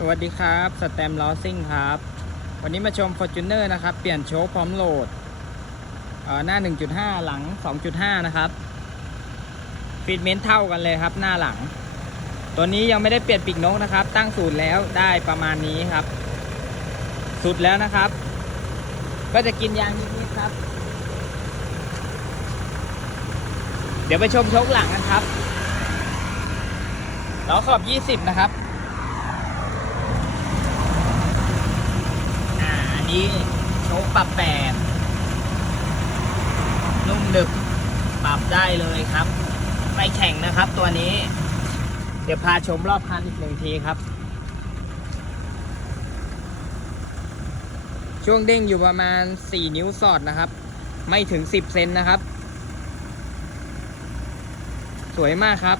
สวัสดีครับ สแตมล้อซิ่งครับ วันนี้มาชม Fortuner นะครับ เปลี่ยนโชคพร้อมโหลด หน้า 1.5 หลัง 2.5 นะครับฟีดเมนต์เท่ากันเลยครับ หน้าหลัง ตัวนี้ยังไม่ได้เปลี่ยนปีกนกนะครับ ตั้งสูตรแล้วได้ประมาณนี้ครับ สุดแล้วนะครับ ก็จะกินยางนิดๆครับ เดี๋ยวไปชมโชคหลังกันครับล้อขอบ 20 นะครับ อ่าอั นี้โชคปรับแปดนุ่มดึกปรับได้เลยครับ ไปแข่งนะครับตัวนี้ เดี๋ยวพาชมรอบคันอีกหนึ่งทีครับ ช่วงเด้งอยู่ประมาณ 4 นิ้วสอดนะครับ ไม่ถึง 10 เซนนะครับ สวยมากครับ